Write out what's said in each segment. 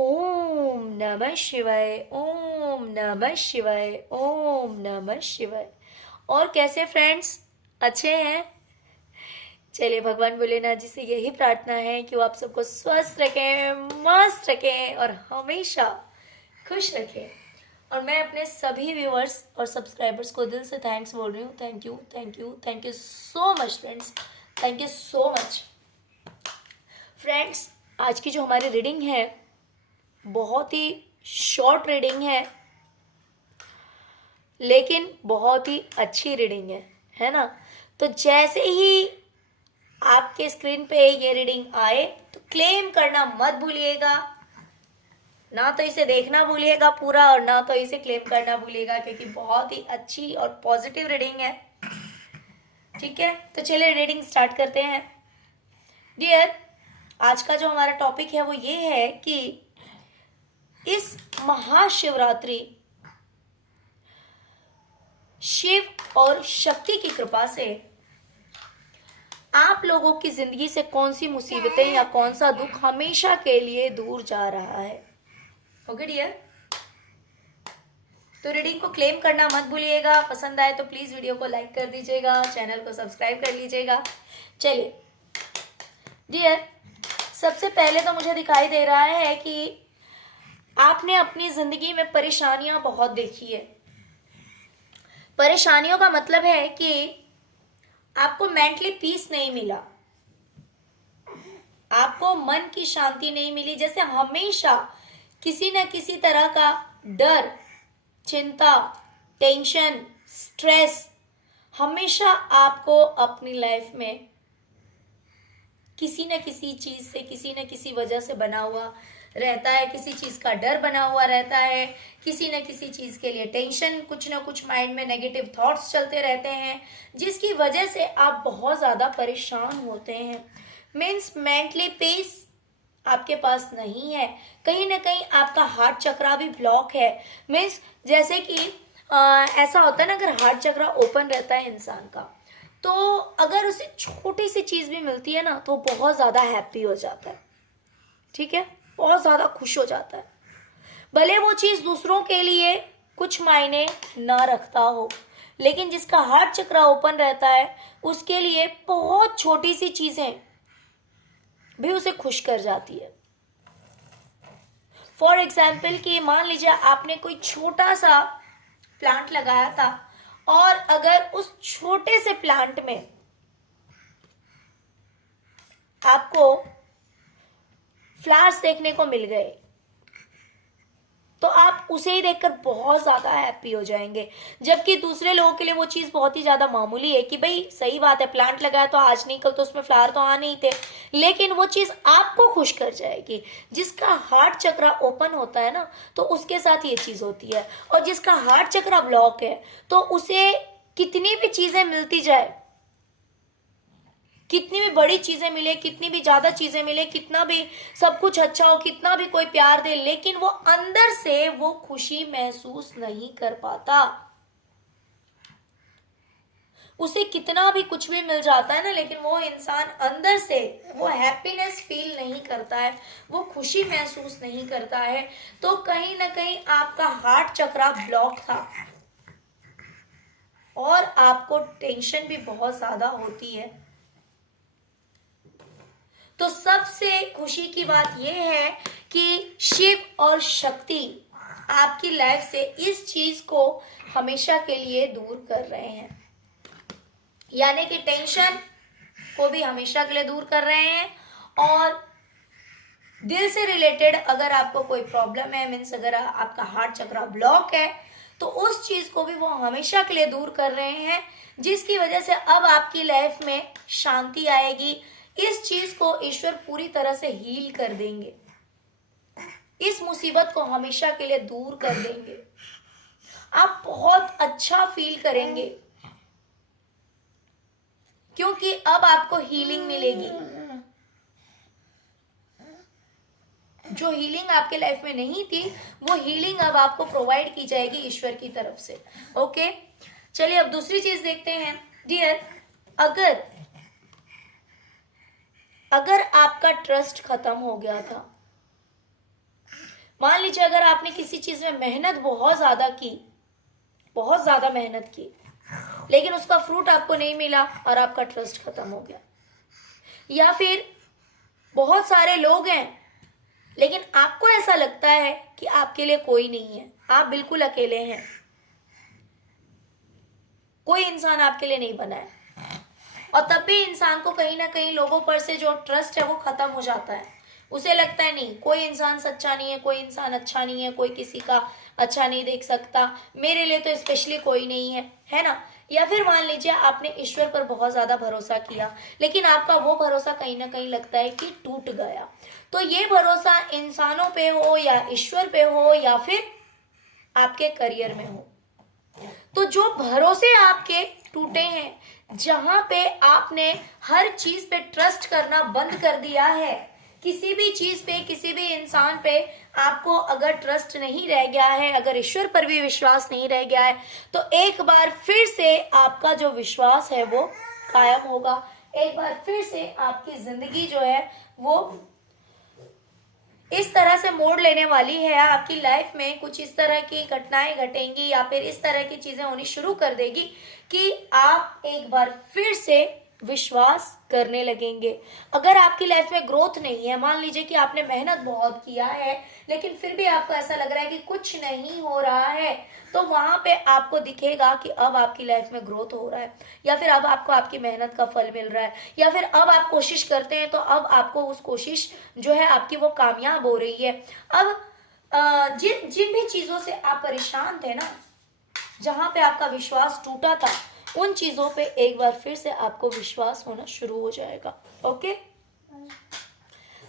ओम नमः शिवाय, ओम नमः शिवाय, ओम नमः शिवाय। और कैसे फ्रेंड्स, अच्छे हैं? चलिए, भगवान भोलेनाथ जी से यही प्रार्थना है कि वो आप सबको स्वस्थ रखें, मस्त रखें और हमेशा खुश रखें। और मैं अपने सभी व्यूअर्स और सब्सक्राइबर्स को दिल से थैंक्स बोल रही हूँ। Thank you, thank you, thank you so much friends, thank you so much. Friends, आज की जो हमारी रीडिंग है बहुत ही शॉर्ट रीडिंग है, लेकिन बहुत ही अच्छी रीडिंग है ना? तो जैसे ही आपके स्क्रीन पे ये रीडिंग आए तो क्लेम करना मत भूलिएगा, ना तो इसे देखना भूलिएगा पूरा और ना तो इसे क्लेम करना भूलिएगा, क्योंकि बहुत ही अच्छी और पॉजिटिव रीडिंग है। ठीक है, तो चलिए रीडिंग स्टार्ट करते हैं। डियर, आज का जो हमारा टॉपिक है वो ये है कि इस महाशिवरात्रि शिव और शक्ति की कृपा से आप लोगों की जिंदगी से कौन सी मुसीबतें या कौन सा दुख हमेशा के लिए दूर जा रहा है। ओके डियर, तो रीडिंग को क्लेम करना मत भूलिएगा। पसंद आए तो प्लीज वीडियो को लाइक कर दीजिएगा, चैनल को सब्सक्राइब कर लीजिएगा। चलिए डियर, सबसे पहले तो मुझे दिखाई दे रहा है कि आपने अपनी जिंदगी में परेशानियां बहुत देखी है। परेशानियों का मतलब है कि आपको मेंटली पीस नहीं मिला, आपको मन की शांति नहीं मिली। जैसे हमेशा किसी न किसी तरह का डर, चिंता, टेंशन, स्ट्रेस हमेशा आपको अपनी लाइफ में किसी न किसी चीज से, किसी न किसी वजह से बना हुआ रहता है। किसी चीज का डर बना हुआ रहता है, किसी न किसी चीज के लिए टेंशन, कुछ ना कुछ माइंड में नेगेटिव थॉट्स चलते रहते हैं, जिसकी वजह से आप बहुत ज्यादा परेशान होते हैं। मीन्स मेंटली पीस आपके पास नहीं है। कहीं ना कहीं आपका हार्ट चक्रा भी ब्लॉक है। मीन्स जैसे कि ऐसा होता है ना, अगर हार्ट चक्रा ओपन रहता है इंसान का, तो अगर उसे छोटी सी चीज भी मिलती है ना तो बहुत ज्यादा हैप्पी हो जाता है। ठीक है, बहुत ज्यादा खुश हो जाता है, भले वो चीज दूसरों के लिए कुछ मायने ना रखता हो, लेकिन जिसका हार्ट चक्रा ओपन रहता है उसके लिए बहुत छोटी सी चीजें भी उसे खुश कर जाती है। फॉर एग्जाम्पल कि मान लीजिए आपने कोई छोटा सा प्लांट लगाया था और अगर उस छोटे से प्लांट में आपको फ्लावर्स देखने को मिल गए तो आप उसे ही देखकर बहुत ज्यादा हैप्पी हो जाएंगे। जबकि दूसरे लोगों के लिए वो चीज बहुत ही ज्यादा मामूली है कि भाई सही बात है, प्लांट लगाया तो आज नहीं कल तो उसमें फ्लावर तो आने ही थे, लेकिन वो चीज आपको खुश कर जाएगी। जिसका हार्ट चक्रा ओपन होता है ना तो उसके साथ ये चीज होती है, और जिसका हार्ट चक्रा ब्लॉक है तो उसे कितनी भी चीजें मिलती जाए, कितनी भी बड़ी चीजें मिले, कितनी भी ज्यादा चीजें मिले, कितना भी सब कुछ अच्छा हो, कितना भी कोई प्यार दे, लेकिन वो अंदर से वो खुशी महसूस नहीं कर पाता। उसे कितना भी कुछ भी मिल जाता है ना, लेकिन वो इंसान अंदर से वो हैप्पीनेस फील नहीं करता है, वो खुशी महसूस नहीं करता है। तो कहीं ना कहीं आपका हार्ट चक्रा ब्लॉक था और आपको टेंशन भी बहुत ज्यादा होती है। तो सबसे खुशी की बात यह है कि शिव और शक्ति आपकी लाइफ से इस चीज को हमेशा के लिए दूर कर रहे हैं, यानी कि टेंशन को भी हमेशा के लिए दूर कर रहे हैं। और दिल से रिलेटेड अगर आपको कोई प्रॉब्लम है, मीन्स अगर आपका हार्ट चक्रा ब्लॉक है, तो उस चीज को भी वो हमेशा के लिए दूर कर रहे हैं, जिसकी वजह से अब आपकी लाइफ में शांति आएगी। इस चीज को ईश्वर पूरी तरह से हील कर देंगे, इस मुसीबत को हमेशा के लिए दूर कर देंगे। आप बहुत अच्छा फील करेंगे क्योंकि अब आपको हीलिंग मिलेगी। जो हीलिंग आपके लाइफ में नहीं थी वो हीलिंग अब आपको प्रोवाइड की जाएगी ईश्वर की तरफ से। ओके, चलिए अब दूसरी चीज देखते हैं। डियर, अगर आपका ट्रस्ट खत्म हो गया था, मान लीजिए अगर आपने किसी चीज में मेहनत बहुत ज्यादा की, बहुत ज्यादा मेहनत की, लेकिन उसका फ्रूट आपको नहीं मिला और आपका ट्रस्ट खत्म हो गया। या फिर बहुत सारे लोग हैं लेकिन आपको ऐसा लगता है कि आपके लिए कोई नहीं है, आप बिल्कुल अकेले हैं, कोई इंसान आपके लिए नहीं बना है, और तब भी इंसान को कहीं ना कहीं लोगों पर से जो ट्रस्ट है वो खत्म हो जाता है। उसे लगता है नहीं, कोई इंसान सच्चा नहीं है, कोई इंसान अच्छा नहीं है, कोई किसी का अच्छा नहीं देख सकता, मेरे लिए तो स्पेशली कोई नहीं है ना। या फिर मान लीजिए आपने ईश्वर पर बहुत ज्यादा भरोसा किया, लेकिन आपका वो भरोसा कहीं ना कहीं लगता है कि टूट गया। तो ये भरोसा इंसानों पे हो या ईश्वर पे हो या फिर आपके करियर में हो, तो जो भरोसे आपके टूटे हैं, जहां पे आपने हर चीज पे ट्रस्ट करना बंद कर दिया है, किसी भी चीज पे, किसी भी इंसान पे आपको अगर ट्रस्ट नहीं रह गया है, अगर ईश्वर पर भी विश्वास नहीं रह गया है, तो एक बार फिर से आपका जो विश्वास है वो कायम होगा। एक बार फिर से आपकी जिंदगी जो है वो इस तरह से मोड़ लेने वाली है। आपकी लाइफ में कुछ इस तरह की घटनाएं घटेंगी या फिर इस तरह की चीजें होनी शुरू कर देगी कि आप एक बार फिर से विश्वास करने लगेंगे। अगर आपकी लाइफ में ग्रोथ नहीं है, मान लीजिए कि आपने मेहनत बहुत किया है लेकिन फिर भी आपको ऐसा लग रहा है कि कुछ नहीं हो रहा है, तो वहां पे आपको दिखेगा कि अब आपकी लाइफ में ग्रोथ हो रहा है, या फिर अब आपको आपकी मेहनत का फल मिल रहा है, या फिर अब आप कोशिश करते हैं तो अब आपको उस कोशिश जो है आपकी वो कामयाब हो रही है। अब जिन जिन भी चीजों से आप परेशान थे ना, जहां पे आपका विश्वास टूटा था, उन चीजों पे एक बार फिर से आपको विश्वास होना शुरू हो जाएगा। ओके,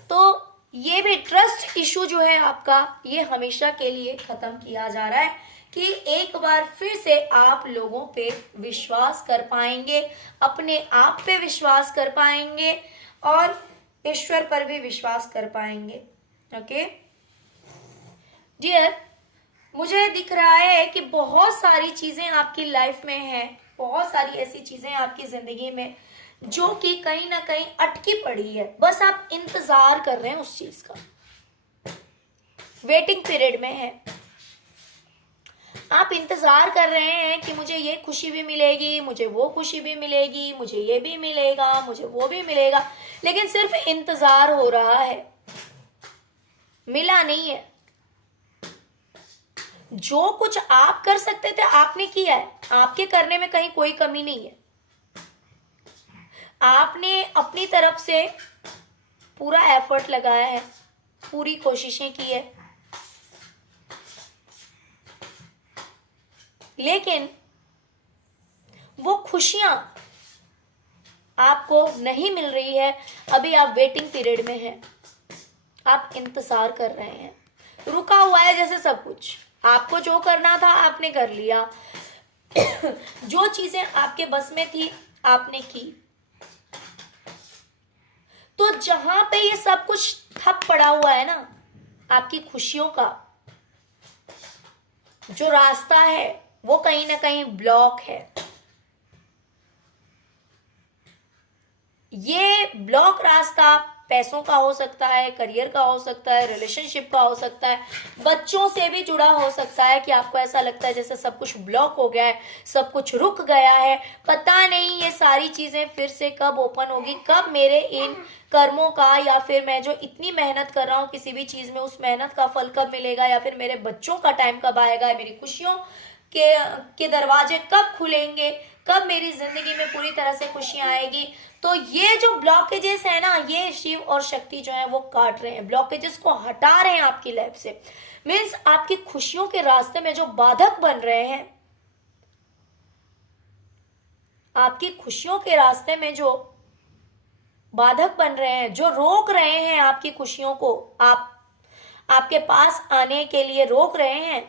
तो ये भी ट्रस्ट इशू जो है आपका, ये हमेशा के लिए खत्म किया जा रहा है कि एक बार फिर से आप लोगों पे विश्वास कर पाएंगे, अपने आप पे विश्वास कर पाएंगे और ईश्वर पर भी विश्वास कर पाएंगे। ओके डियर, मुझे दिख रहा है कि बहुत सारी चीजें आपकी लाइफ में हैं, बहुत सारी ऐसी चीजें आपकी जिंदगी में जो कि कहीं ना कहीं अटकी पड़ी है, बस आप इंतजार कर रहे हैं उस चीज का, वेटिंग पीरियड में है। आप इंतजार कर रहे हैं कि मुझे ये खुशी भी मिलेगी, मुझे वो खुशी भी मिलेगी, मुझे ये भी मिलेगा, मुझे वो भी मिलेगा, लेकिन सिर्फ इंतजार हो रहा है, मिला नहीं है। जो कुछ आप कर सकते थे आपने किया है, आपके करने में कहीं कोई कमी नहीं है, आपने अपनी तरफ से पूरा एफर्ट लगाया है, पूरी कोशिशें की है, लेकिन वो खुशियां आपको नहीं मिल रही है। अभी आप वेटिंग पीरियड में हैं, आप इंतजार कर रहे हैं, रुका हुआ है जैसे सब कुछ। आपको जो करना था आपने कर लिया, जो चीजें आपके बस में थी आपने की, तो जहां पे ये सब कुछ ठप पड़ा हुआ है ना, आपकी खुशियों का जो रास्ता है वो कहीं ना कहीं ब्लॉक है। ये ब्लॉक रास्ता पैसों का हो सकता है, करियर का हो सकता है, रिलेशनशिप का हो सकता है, बच्चों से भी जुड़ा हो सकता है कि आपको ऐसा लगता है जैसे सब कुछ ब्लॉक हो गया है, सब कुछ रुक गया है, पता नहीं ये सारी चीजें फिर से कब ओपन होगी, कब मेरे इन कर्मों का या फिर मैं जो इतनी मेहनत कर रहा हूँ किसी भी चीज में, उस मेहनत का फल कब मिलेगा, या फिर मेरे बच्चों का टाइम कब आएगा, मेरी खुशियों के दरवाजे कब खुलेंगे, कब मेरी जिंदगी में पूरी तरह से खुशियां आएगी। तो ये जो ब्लॉकेजेस है ना, ये शिव और शक्ति जो है वो काट रहे हैं, ब्लॉकेजेस को हटा रहे हैं आपकी लाइफ से। मीन्स आपकी खुशियों के रास्ते में जो बाधक बन रहे हैं, आपकी खुशियों के रास्ते में जो बाधक बन रहे हैं, जो रोक रहे हैं आपकी खुशियों को, आपके पास आने के लिए रोक रहे हैं,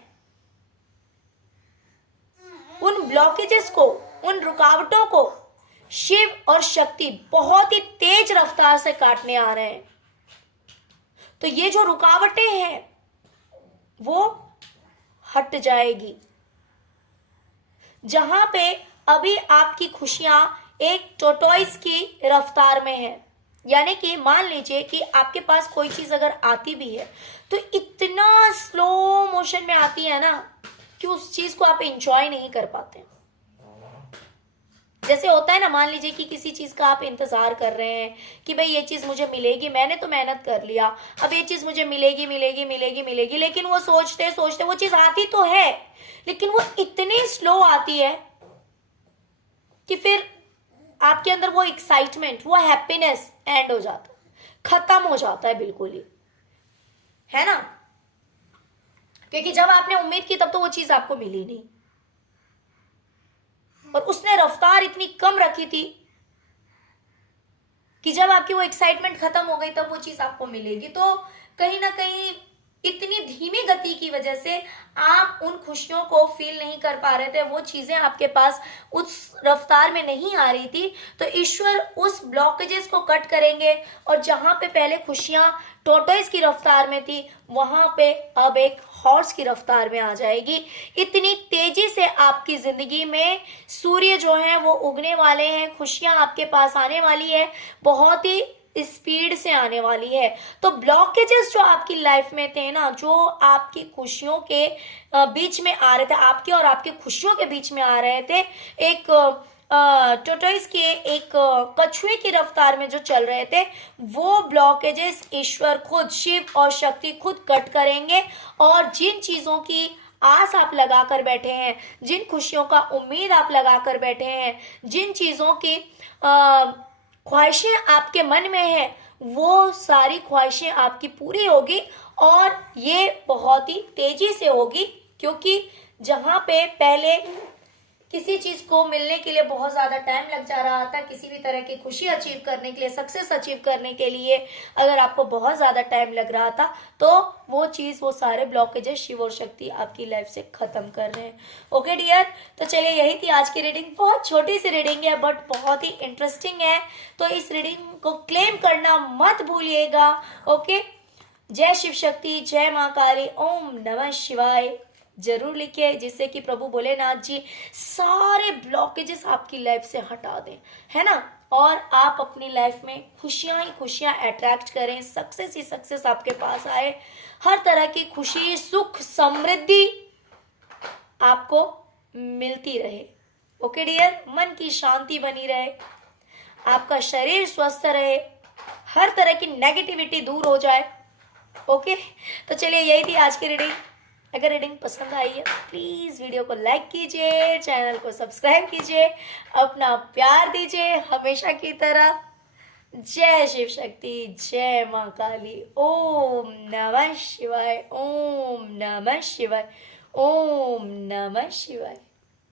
उन ब्लॉकेजेस को, उन रुकावटों को शिव और शक्ति बहुत ही तेज रफ्तार से काटने आ रहे हैं। तो ये जो रुकावटें हैं वो हट जाएगी। जहां पे अभी आपकी खुशियां एक टोटॉइस की रफ्तार में है, यानी कि मान लीजिए कि आपके पास कोई चीज अगर आती भी है तो इतना स्लो मोशन में आती है ना कि उस चीज को आप एंजॉय नहीं कर पाते। जैसे होता है ना, मान लीजिए कि किसी चीज का आप इंतजार कर रहे हैं कि भाई ये चीज मुझे मिलेगी, मैंने तो मेहनत कर लिया, अब ये चीज मुझे मिलेगी मिलेगी मिलेगी मिलेगी, लेकिन वो सोचते सोचते वो चीज आती तो है लेकिन वो इतनी स्लो आती है कि फिर आपके अंदर वो एक्साइटमेंट, वो हैप्पीनेस एंड हो जाता है, खत्म हो जाता है बिल्कुल ही, है ना। क्योंकि जब आपने उम्मीद की तब तो वो चीज आपको मिली नहीं, और उसने रफ्तार इतनी कम रखी थी कि जब आपकी वो एक्साइटमेंट खत्म हो गई तब वो चीज आपको मिलेगी। तो कहीं ना कहीं इतनी धीमी गति की वजह से आप उन खुशियों को फील नहीं कर पा रहे थे, वो चीजें आपके पास उस रफ्तार में नहीं आ रही थी। तो ईश्वर उस ब्लॉकेजेस को कट करेंगे और जहां पे पहले खुशियां टोटोइस की रफ्तार में थी वहां पे अब एक हॉर्स की रफ्तार में आ जाएगी। इतनी तेजी से आपकी जिंदगी में सूर्य जो है वो उगने वाले हैं, खुशियां आपके पास आने वाली है, बहुत ही स्पीड से आने वाली है। तो ब्लॉकेजेस जो आपकी लाइफ में थे ना, जो आपकी खुशियों के बीच में आ रहे थे, आपके और आपकी खुशियों के बीच में आ रहे थे, एक टोटोइस के एक कछुए की रफ्तार में जो चल रहे थे, वो ब्लॉकेजेस ईश्वर खुद, शिव और शक्ति खुद कट करेंगे। और जिन चीजों की आस आप लगा कर बैठे हैं, जिन खुशियों का उम्मीद आप लगा कर बैठे हैं, जिन चीजों की ख्वाहिशें आपके मन में है, वो सारी ख्वाहिशें आपकी पूरी होगी और ये बहुत ही तेजी से होगी। क्योंकि जहां पे पहले किसी चीज को मिलने के लिए बहुत ज्यादा टाइम लग जा रहा था, किसी भी तरह की खुशी अचीव करने के लिए, सक्सेस अचीव करने के लिए अगर आपको बहुत ज्यादा टाइम लग रहा था, तो वो चीज, वो सारे ब्लॉकेजेस शिव और शक्ति आपकी लाइफ से खत्म कर रहे हैं। ओके डियर, तो चलिए यही थी आज की रीडिंग। बहुत छोटी सी रीडिंग है बट बहुत ही इंटरेस्टिंग है, तो इस रीडिंग को क्लेम करना मत भूलिएगा। ओके, जय शिव शक्ति, जय माँ काली, ओम नमः शिवाय जरूर लिखिए, जिससे कि प्रभु भोलेनाथ जी सारे ब्लॉकेजेस आपकी लाइफ से हटा दें, है ना, और आप अपनी लाइफ में खुशियां ही खुशियां अट्रैक्ट करें, सक्सेस ही सक्सेस आपके पास आए, हर तरह की खुशी, सुख, समृद्धि आपको मिलती रहे। ओके डियर, मन की शांति बनी रहे, आपका शरीर स्वस्थ रहे, हर तरह की नेगेटिविटी दूर हो जाए। ओके, तो चलिए यही थी आज की रीडिंग। अगर रीडिंग पसंद आई है प्लीज़ वीडियो को लाइक कीजिए, चैनल को सब्सक्राइब कीजिए, अपना प्यार दीजिए हमेशा की तरह। जय शिव शक्ति, जय माँ काली, ओम नमः शिवाय, ओम नमः शिवाय, ओम नमः शिवाय।